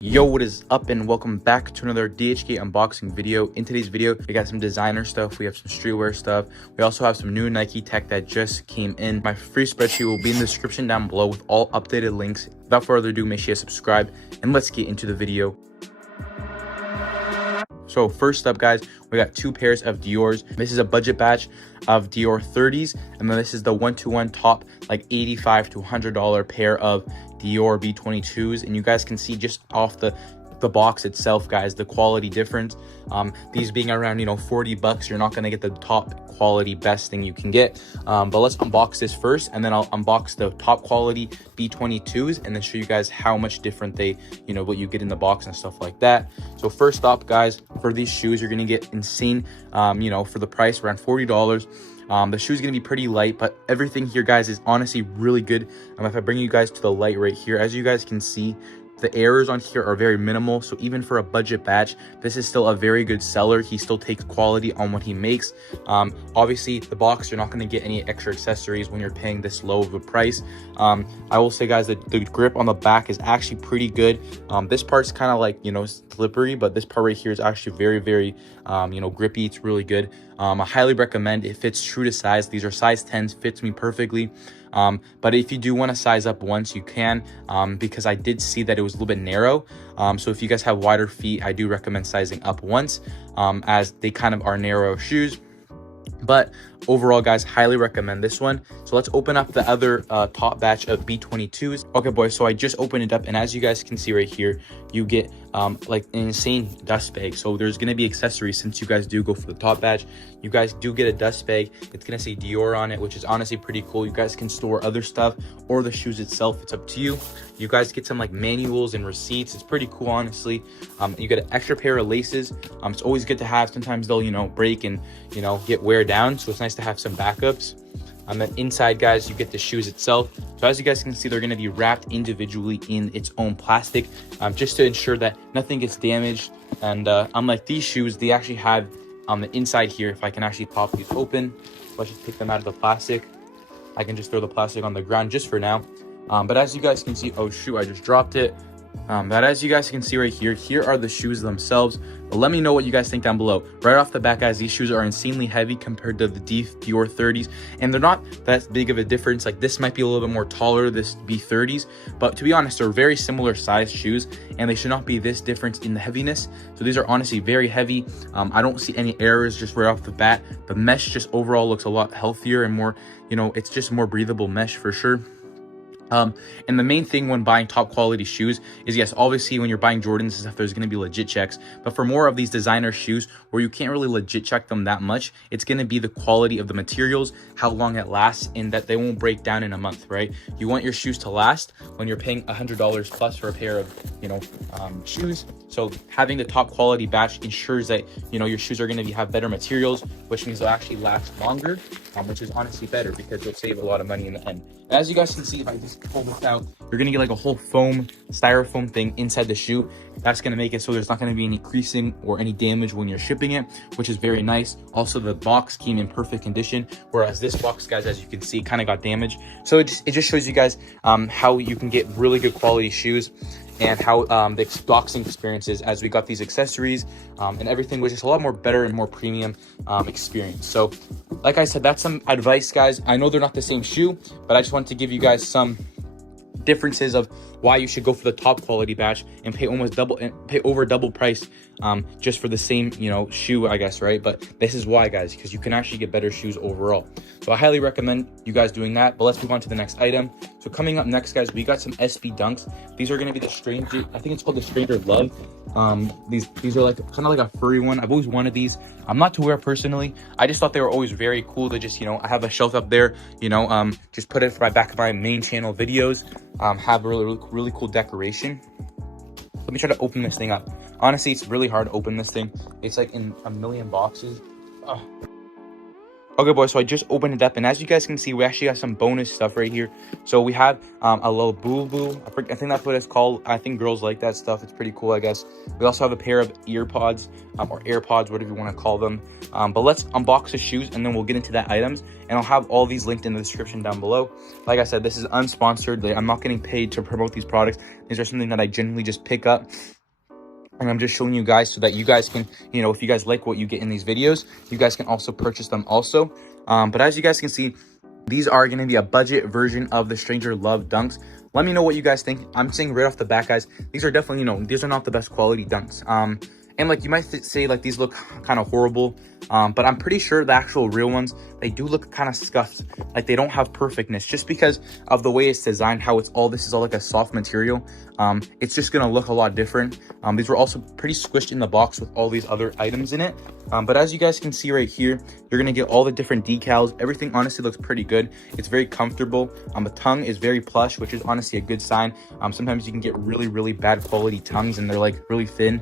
Yo, what is up, and welcome back to another DHGATE unboxing video. In today's video, we got some designer stuff, we have some streetwear stuff, we also have some new Nike tech that just came in. My free spreadsheet will be in the description down below with all updated links. Without further ado, make sure you subscribe, and let's get into the video. So first up, guys, we got two pairs of Dior's. This is a budget batch of Dior 30s, and then this is the one-to-one top, like $85 to $100 pair of Dior B22s. And you guys can see just off the box itself, guys, the quality difference. These being around, $40, you're not going to get the top quality best thing you can get. But let's unbox this first, and then I'll unbox the top quality B22s and then show you guys how much different they, what you get in the box and stuff like that. So first up, guys, for these shoes, you're going to get insane, for the price, around $40. The shoe is going to be pretty light, but everything here, guys, is honestly really good. If I bring you guys to the light right here, as you guys can see, the errors on here are very minimal. So even for a budget batch, this is still a very good seller. He still takes quality on what he makes. Obviously, the box, you're not going to get any extra accessories when you're paying this low of a price. I will say, guys, that the grip on the back is actually pretty good. This part's kind of like, slippery, but this part right here is actually very, very, grippy. It's really good. I highly recommend. It fits true to size. These are size 10s, fits me perfectly. But if you do want to size up once, you can, because I did see that it was a little bit narrow. So if you guys have wider feet, I do recommend sizing up once, as they kind of are narrow shoes. But overall, guys, highly recommend this one. So let's open up the other top batch of B22s. Okay, boys, so I just opened it up, and as you guys can see right here, you get like an insane dust bag. So there's going to be accessories. Since you guys do go for the top batch, you guys do get a dust bag. It's going to say Dior on it, which is honestly pretty cool. You guys can store other stuff or the shoes itself. It's up to you. You guys get some like manuals and receipts. It's pretty cool, honestly. You get an extra pair of laces. It's always good to have. Sometimes they'll break and get wear down, so it's nice to have some backups. And then inside, guys, you get the shoes itself. So as you guys can see, they're going to be wrapped individually in its own plastic, just to ensure that nothing gets damaged. And unlike these shoes, they actually have on the inside here, if I can actually pop these open, let's just take them out of the plastic. I can just throw the plastic on the ground just for now. But as you guys can see, oh shoot, I just dropped it. But as you guys can see right here, here are the shoes themselves. But let me know what you guys think down below. Right off the bat, guys, these shoes are insanely heavy compared to the Dior 30s, and they're not that big of a difference. Like, this might be a little bit more taller, this B30s, but to be honest, they're very similar size shoes, and they should not be this difference in the heaviness. So these are honestly very heavy. I don't see any errors just right off the bat. The mesh just overall looks a lot healthier and more, it's just more breathable mesh for sure. And the main thing when buying top quality shoes is, yes, obviously when you're buying Jordans and stuff, there's going to be legit checks. But for more of these designer shoes where you can't really legit check them that much, it's going to be the quality of the materials, how long it lasts, and that they won't break down in a month, right? You want your shoes to last when you're paying $100 plus for a pair of, shoes. So having the top quality batch ensures that, your shoes are going to have better materials, which means they'll actually last longer, which is honestly better because you'll save a lot of money in the end. As you guys can see, if I just pull this out, you're going to get like a whole styrofoam thing inside the shoe. That's going to make it so there's not going to be any creasing or any damage when you're shipping it, which is very nice. Also, the box came in perfect condition, whereas this box, guys, as you can see, kind of got damaged. So it just shows you guys how you can get really good quality shoes, and how the boxing experience is, as we got these accessories and everything was just a lot more better and more premium experience. So like I said, that's some advice, guys. I know they're not the same shoe, but I just wanted to give you guys some differences of why you should go for the top quality batch and pay over double price just for the same shoe, I guess, right? But this is why, guys, because you can actually get better shoes overall. So I highly recommend you guys doing that. But let's move on to the next item. So coming up next, guys, we got some SB Dunks. These are going to be the Stranger, I think it's called the Stranger Love. These are like kind of like a furry one. I've always wanted these. I'm not to wear personally. I just thought they were always very cool to just, I have a shelf up there, just put it for my back of my main channel videos, have a really cool decoration. Let me try to open this thing up. Honestly, it's really hard to open this thing. It's like in a million boxes. Oh. Okay, boys, so I just opened it up, and as you guys can see, we actually got some bonus stuff right here. So we have a little boo-boo. I think that's what it's called. I think girls like that stuff. It's pretty cool, I guess. We also have a pair of ear pods, or AirPods, whatever you want to call them. But let's unbox the shoes, and then we'll get into the items. And I'll have all these linked in the description down below. Like I said, this is unsponsored. I'm not getting paid to promote these products. These are something that I genuinely just pick up. And I'm just showing you guys so that you guys can, you know, if you guys like what you get in these videos, you guys can also purchase them also. But as you guys can see, these are going to be a budget version of the Stranger Love dunks. Let me know what you guys think. I'm saying right off the bat, guys, these are definitely, you know, these are not the best quality dunks. And like you might say like these look kind of horrible, but I'm pretty sure the actual real ones, they do look kind of scuffed. Like they don't have perfectness just because of the way it's designed, how it's all, this is all like a soft material. It's just gonna look a lot different. These were also pretty squished in the box with all these other items in it. But as you guys can see right here, you're gonna get all the different decals. Everything honestly looks pretty good. It's very comfortable. The tongue is very plush, which is honestly a good sign. Sometimes you can get really bad quality tongues and they're like really thin.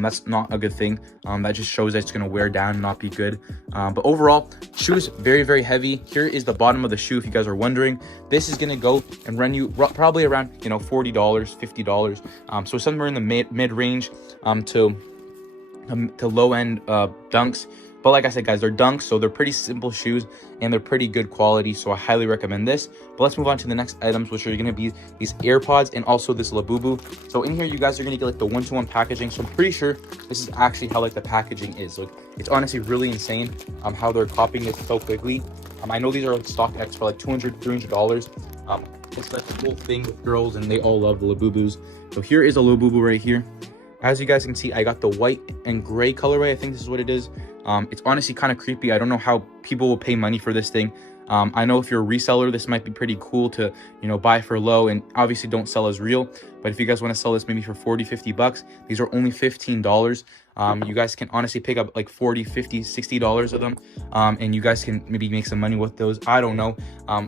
That's not a good thing. That just shows that it's gonna wear down and not be good. But overall, shoes very heavy. Here is the bottom of the shoe if you guys are wondering. This is gonna go and run you probably around, you know, $40, $50. So somewhere in the mid range to low end dunks. But like I said, guys, they're dunks, so they're pretty simple shoes and they're pretty good quality, so I highly recommend this. But let's move on to the next items, which are going to be these AirPods and also this Labubu. So in here, you guys are going to get like the one-to-one packaging. So I'm pretty sure this is actually how like the packaging is. So it's honestly really insane how they're copying it so quickly. I know these are like StockX for like $200, $300. It's like the whole thing with girls, and they all love the Labubus. So here is a Labubu right here. As you guys can see, I got the white and gray colorway. I think this is what it is. It's honestly kind of creepy. I don't know how people will pay money for this thing. I know if you're a reseller, this might be pretty cool to, you know, buy for low, and obviously don't sell as real. But if you guys want to sell this maybe for 40, 50 bucks, these are only $15. You guys can honestly pick up like 40, 50, $60 of them. And you guys can maybe make some money with those. I don't know.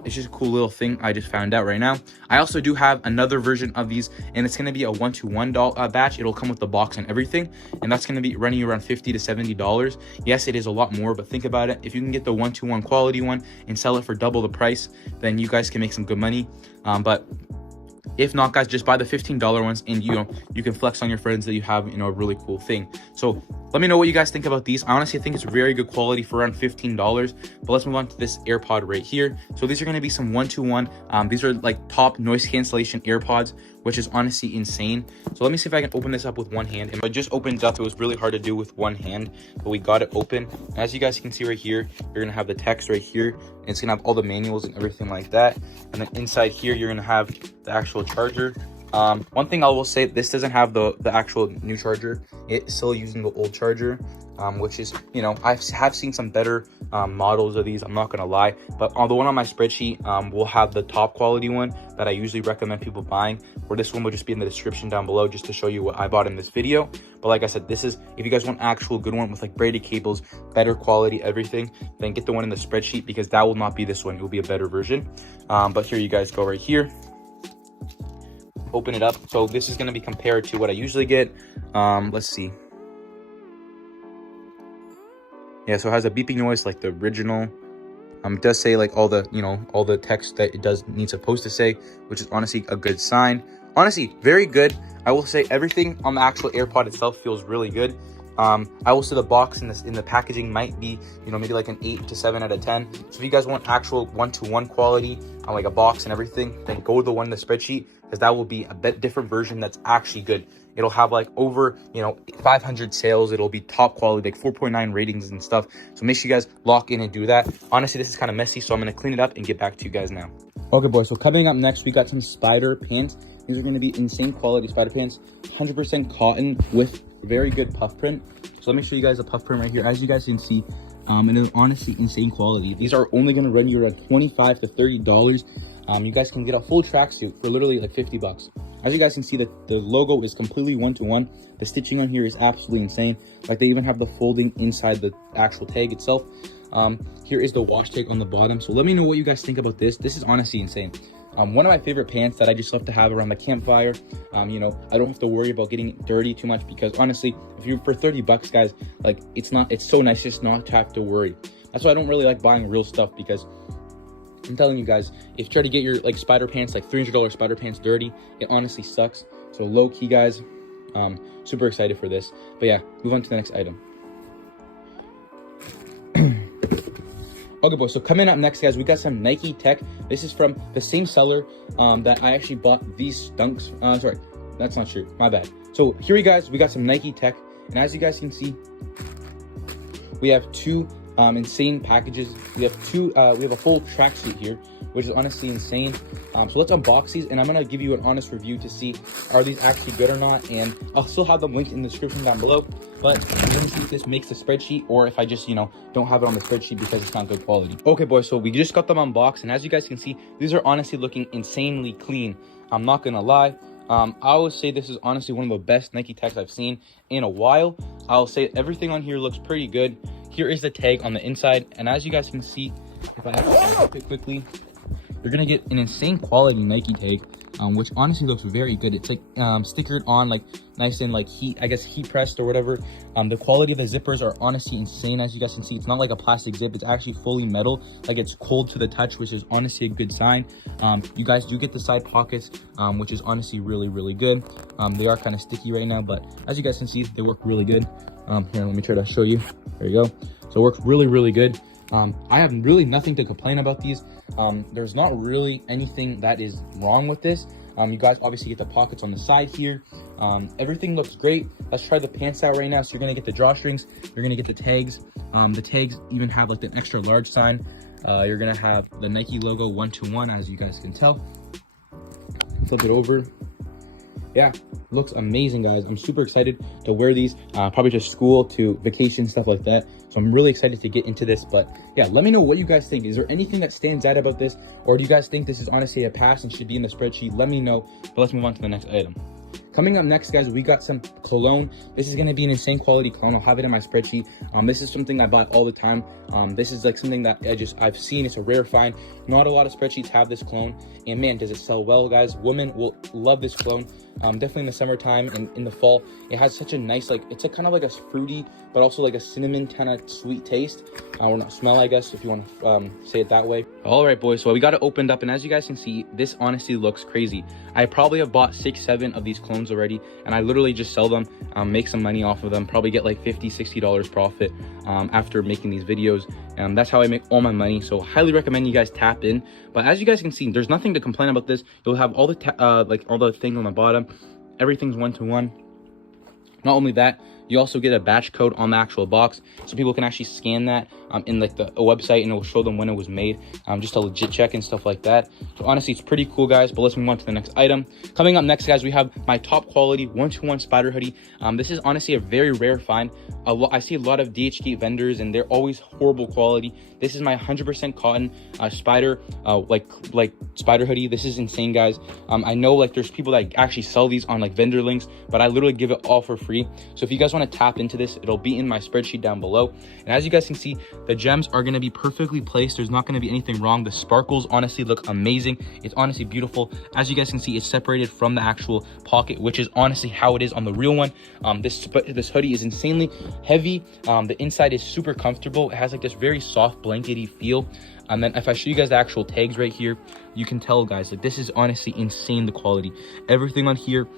It's just a cool little thing I just found out right now. I also do have another version of these, and it's going to be a 1-to-1 batch. It'll come with the box and everything, and that's going to be running around $50 to $70. Yes, it is a lot more, but think about it. If you can get the 1-to-1 quality one and sell it for double the price, then you guys can make some good money. But if not, guys, just buy the $15 ones, and you can flex on your friends that you have, you know, a really cool thing. So let me know what you guys think about these. I honestly think it's very good quality for around $15. But let's move on to this AirPod right here. So these are going to be some 1-to-1. These are like top noise cancellation AirPods, which is honestly insane. So let me see if I can open this up with one hand. And I just opened it up. It was really hard to do with one hand, but we got it open. And as you guys can see right here, you're going to have the text right here, and it's going to have all the manuals and everything like that. And then inside here, you're going to have the actual charger. One thing I will say, this doesn't have the actual new charger. It's still using the old charger, which is, you know, I have seen some better models of these, I'm not gonna lie, but on the one on my spreadsheet will have the top quality one that I usually recommend people buying, or this one will just be in the description down below just to show you what I bought in this video. But like I said, this is, if you guys want an actual good one with like braided cables, better quality, everything, then get the one in the spreadsheet, because that will not be this one. It will be a better version. But here you guys go right here. Open it up. So this is going to be compared to what I usually get. Let's see. Yeah, so it has a beeping noise like the original. It does say like all the, you know, all the text that it does need supposed to say, which is honestly a good sign. Honestly, very good. I will say everything on the actual AirPod itself feels really good. I will say the box in the packaging might be, you know, maybe like an 8 to 7 out of 10. So if you guys want actual 1-to-1 quality on like a box and everything, then go to the one in the spreadsheet, because that will be a bit different version that's actually good. It'll have like over, you know, 500 sales. It'll be top quality, like 4.9 ratings and stuff. So make sure you guys lock in and do that. Honestly, this is kind of messy, so I'm going to clean it up and get back to you guys now. Okay, boys, so coming up next, we got some spider pants. These are going to be insane quality spider pants, 100% cotton with very good puff print. So let me show you guys a puff print right here. As you guys can see, and it's honestly insane quality. These are only going to run you around $25 to $30. You guys can get a full tracksuit for literally like 50 bucks. As you guys can see, that the logo is completely 1-to-1. The stitching on here is absolutely insane. Like they even have the folding inside the actual tag itself. Here is the wash tag on the bottom. So let me know what you guys think about this. This is honestly insane. One of my favorite pants that I just love to have around the campfire. You know, I don't have to worry about getting dirty too much, because honestly, if you're for 30 bucks, guys, like it's so nice just not to have to worry. That's why I don't really like buying real stuff, because I'm telling you guys, if you try to get your like spider pants, like $300 spider pants dirty, it honestly sucks. So low key, guys, super excited for this. But yeah, move on to the next item. Okay, boys, so coming up next, guys, we got some Nike Tech. This is from the same seller that I actually bought these dunks. Sorry, that's not true, my bad. So here you guys, we got some Nike Tech, and as you guys can see, we have two insane packages. We have a full tracksuit here, which is honestly insane. So let's unbox these, and I'm gonna give you an honest review to see are these actually good or not, and I'll still have them linked in the description down below. But I'm gonna see if this makes the spreadsheet, or if I just, you know, don't have it on the spreadsheet because it's not good quality. Okay, boys, so we just got them unboxed, and as you guys can see, these are honestly looking insanely clean. I'm not gonna lie. I would say this is honestly one of the best Nike Techs I've seen in a while. I'll say everything on here looks pretty good. Here is the tag on the inside, and as you guys can see, if I have to flip it quickly, you're gonna get an insane quality Nike tag, which honestly looks very good. It's like stickered on, like nice and like heat pressed or whatever. The quality of the zippers are honestly insane. As you guys can see, it's not like a plastic zip, it's actually fully metal, like it's cold to the touch, which is honestly a good sign. You guys do get the side pockets, which is honestly really good. They are kind of sticky right now, but as you guys can see, they work really good. Here, let me try to show you. There you go. So it works really good. I have really nothing to complain about these. There's not really anything that is wrong with this. You guys obviously get the pockets on the side here. Everything looks great. Let's try the pants out right now. So you're gonna get the drawstrings, you're gonna get the tags. The tags even have like an extra large sign. You're gonna have the Nike logo 1-to-1, as you guys can tell. Flip it over. Yeah, looks amazing, guys. I'm super excited to wear these, probably to school, to vacation, stuff like that. So I'm really excited to get into this. But yeah, let me know what you guys think. Is there anything that stands out about this, or do you guys think this is honestly a pass and should be in the spreadsheet? Let me know. But let's move on to the next item. Coming up next, guys, we got some cologne. This is going to be an insane quality cologne. I'll have it in my spreadsheet. This is something I bought all the time. This is like something that I've seen. It's a rare find. Not a lot of spreadsheets have this cologne, and man, does it sell well, guys. Women will love this cologne. Definitely in the summertime and in the fall. It has such a nice, like, it's a kind of like a fruity, but also like a cinnamon kind of sweet taste, or not smell, I guess, if you want to say it that way. All right, boys, so we got it opened up, and as you guys can see, this honestly looks crazy. I probably have bought 6-7 of these clones already, and I literally just sell them, make some money off of them, probably get like $50-$60 profit after making these videos. That's how I make all my money. So highly recommend you guys tap in. But as you guys can see, there's nothing to complain about this. You'll have all the like all the things on the bottom. Everything's 1-to-1. Not only that, you also get a batch code on the actual box, so people can actually scan that in like a website, and it will show them when it was made, just a legit check and stuff like that. So honestly, it's pretty cool, guys. But let's move on to the next item. Coming up next, guys, we have my top quality 1-to-1 spider hoodie. This is honestly a very rare find. I see a lot of DHGATE vendors, and they're always horrible quality. This is my 100% cotton spider like spider hoodie. This is insane, guys. I know like there's people that actually sell these on like vendor links, but I literally give it all for free. So if you guys want to tap into this, it'll be in my spreadsheet down below. And as you guys can see, the gems are going to be perfectly placed. There's not going to be anything wrong. The sparkles honestly look amazing. It's honestly beautiful. As you guys can see, it's separated from the actual pocket, which is honestly how it is on the real one. This hoodie is insanely heavy. The inside is super comfortable. It has like this very soft blankety feel. And then if I show you guys the actual tags right here, you can tell, guys, like this is honestly insane, the quality. Everything on here,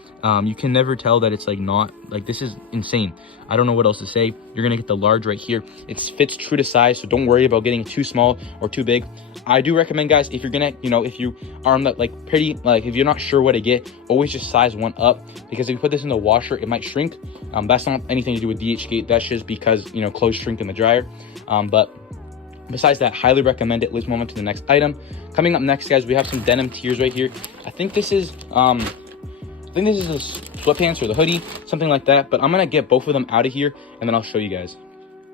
you can never tell that it's like not, like this is insane. I don't know what else to say. You're gonna get the large right here. It fits true to size, so don't worry about getting too small or too big. I do recommend, guys, if you're gonna, you know, if you are on that like pretty, like if you're not sure what to get, always just size one up, because if you put this in the washer, it might shrink. That's not anything to do with DHGATE. That's just because, you know, clothes shrink in the dryer. But besides that, highly recommend it. Let's move on to the next item. Coming up next, guys, we have some denim tears right here. I think this is a sweatpants or the hoodie, something like that. But I'm gonna get both of them out of here, and then I'll show you guys.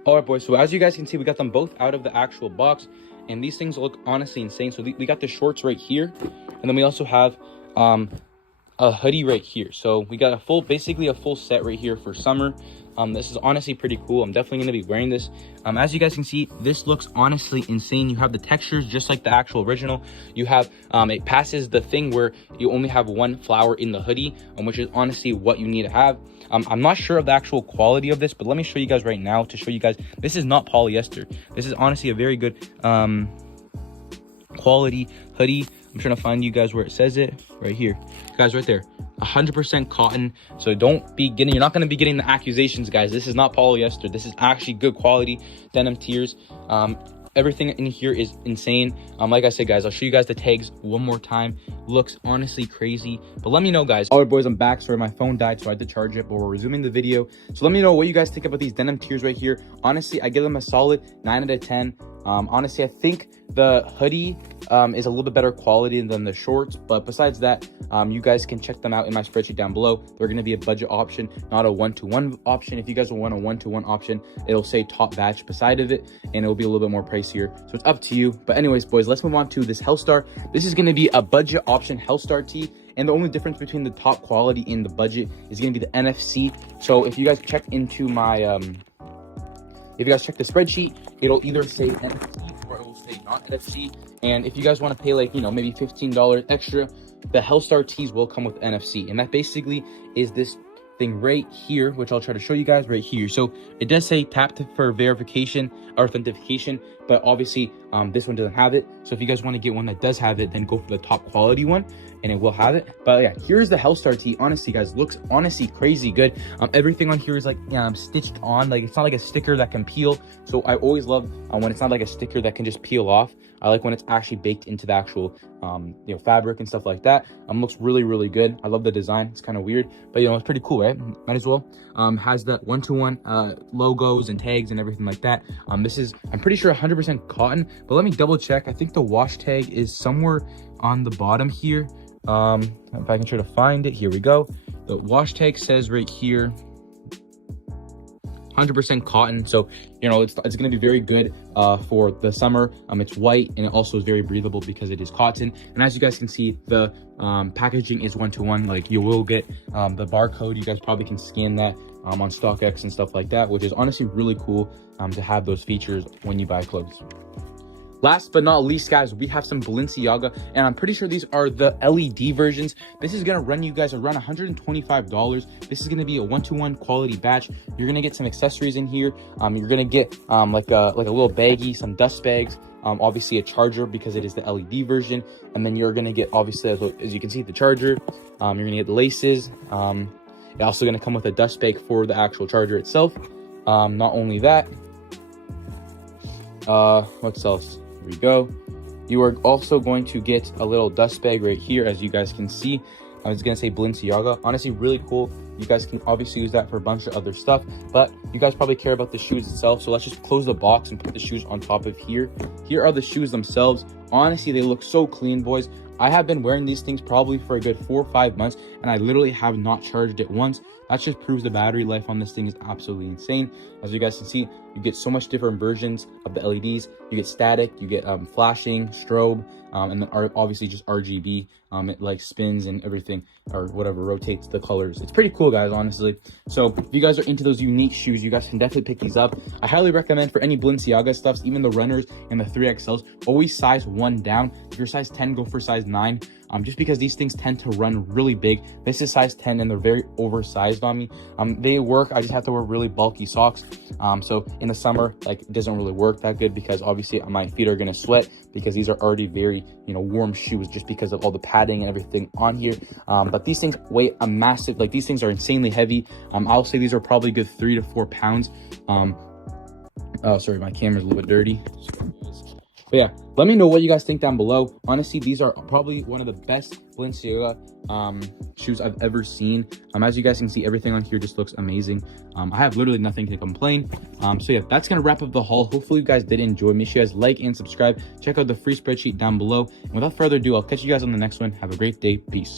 All right, boys, so as you guys can see, we got them both out of the actual box, and these things look honestly insane. So we got the shorts right here, and then we also have a hoodie right here. So we got basically a full set right here for summer. This is honestly pretty cool. I'm definitely going to be wearing this. As you guys can see, this looks honestly insane. You have the textures just like the actual original. You have it passes the thing where you only have one flower in the hoodie, which is honestly what you need to have. I'm not sure of the actual quality of this, but let me show you guys right now to show you guys this is not polyester. This is honestly a very good quality hoodie. I'm trying to find you guys where it says it right here, guys, right there. 100% cotton. So don't be getting, you're not going to be getting the accusations, guys. This is not polyester. This is actually good quality denim tiers. Everything in here is insane. Like I said, guys, I'll show you guys the tags one more time. Looks honestly crazy, but let me know, guys. All right, boys, I'm back. Sorry, my phone died, so I had to charge it, but we're resuming the video. So let me know what you guys think about these denim tiers right here. Honestly, I give them a solid 9 out of 10. Honestly, I think the hoodie is a little bit better quality than the shorts, but besides that, you guys can check them out in my spreadsheet down below. They're going to be a budget option, not a one-to-one option. If you guys want a one-to-one option, it'll say top batch beside of it, and it'll be a little bit more pricier, so it's up to you. But anyways, boys, let's move on to this Hellstar. This is going to be a budget option Hellstar tee, and the only difference between the top quality and the budget is going to be the NFC. So if you guys check into my if you guys check the spreadsheet, it'll either say NFC or it will say not NFC. And if you guys want to pay, like, you know, maybe $15 extra, the Hellstar tees will come with NFC. And that basically is this thing right here, which I'll try to show you guys right here. So it does say tap for verification or authentication, but obviously this one doesn't have it. So if you guys want to get one that does have it, then go for the top quality one and it will have it. But yeah, here's the Hellstar tee. Honestly, guys, looks honestly crazy good. Everything on here is like stitched on, like it's not like a sticker that can peel. So I always love when it's not like a sticker that can just peel off. I like when it's actually baked into the actual you know, fabric and stuff like that. Looks really, really good. I love the design. It's kind of weird, but you know, it's pretty cool, right? Might as well. Has that one-to-one logos and tags and everything like that. This is, I'm pretty sure, 100% cotton, but let me double check. I think the wash tag is somewhere on the bottom here. If I can try to find it, here we go. The wash tag says right here 100% cotton, so you know it's going to be very good for the summer. It's white and it also is very breathable because it is cotton. And as you guys can see, the packaging is one-to-one. Like, you will get the barcode. You guys probably can scan that on StockX and stuff like that, which is honestly really cool to have those features when you buy clothes. Last but not least, guys, we have some Balenciaga, and I'm pretty sure these are the LED versions. This is going to run you guys around $125. This is going to be a one-to-one quality batch. You're going to get some accessories in here. You're going to get like a little baggie, some dust bags, obviously a charger because it is the LED version, and then you're going to get, obviously, as you can see, the charger. You're going to get the laces. It's also going to come with a dust bag for the actual charger itself. Not only that, what else? Here we go. You are also going to get a little dust bag right here, as you guys can see. I was gonna say Balenciaga. Honestly, really cool. You guys can obviously use that for a bunch of other stuff, but you guys probably care about the shoes itself. So let's just close the box and put the shoes on top of here. Here are the shoes themselves. Honestly, they look so clean, boys. I have been wearing these things probably for a good 4 or 5 months, and I literally have not charged it once. That just proves the battery life on this thing is absolutely insane. As you guys can see, you get so much different versions of the LEDs. You get static, you get flashing, strobe, and then obviously just RGB. It like spins and everything, or whatever, rotates the colors. It's pretty cool, guys, honestly. So if you guys are into those unique shoes, you guys can definitely pick these up. I highly recommend for any Balenciaga stuffs, even the runners and the 3XLs, always size 1 down. If you're size 10, go for size 9. Just because these things tend to run really big. This is size 10 and they're very oversized on me. They work, I just have to wear really bulky socks. So in the summer, like, it doesn't really work that good because obviously my feet are gonna sweat because these are already very, you know, warm shoes just because of all the padding and everything on here. But these things weigh a massive, like, these things are insanely heavy. I'll say these are probably good 3 to 4 pounds. Oh, sorry, my camera's a little bit dirty. But yeah, let me know what you guys think down below. Honestly, these are probably one of the best Balenciaga shoes I've ever seen. As you guys can see, everything on here just looks amazing. I have literally nothing to complain. So yeah, that's gonna wrap up the haul. Hopefully you guys did enjoy. Make sure you guys like and subscribe. Check out the free spreadsheet down below. And without further ado, I'll catch you guys on the next one. Have a great day. Peace.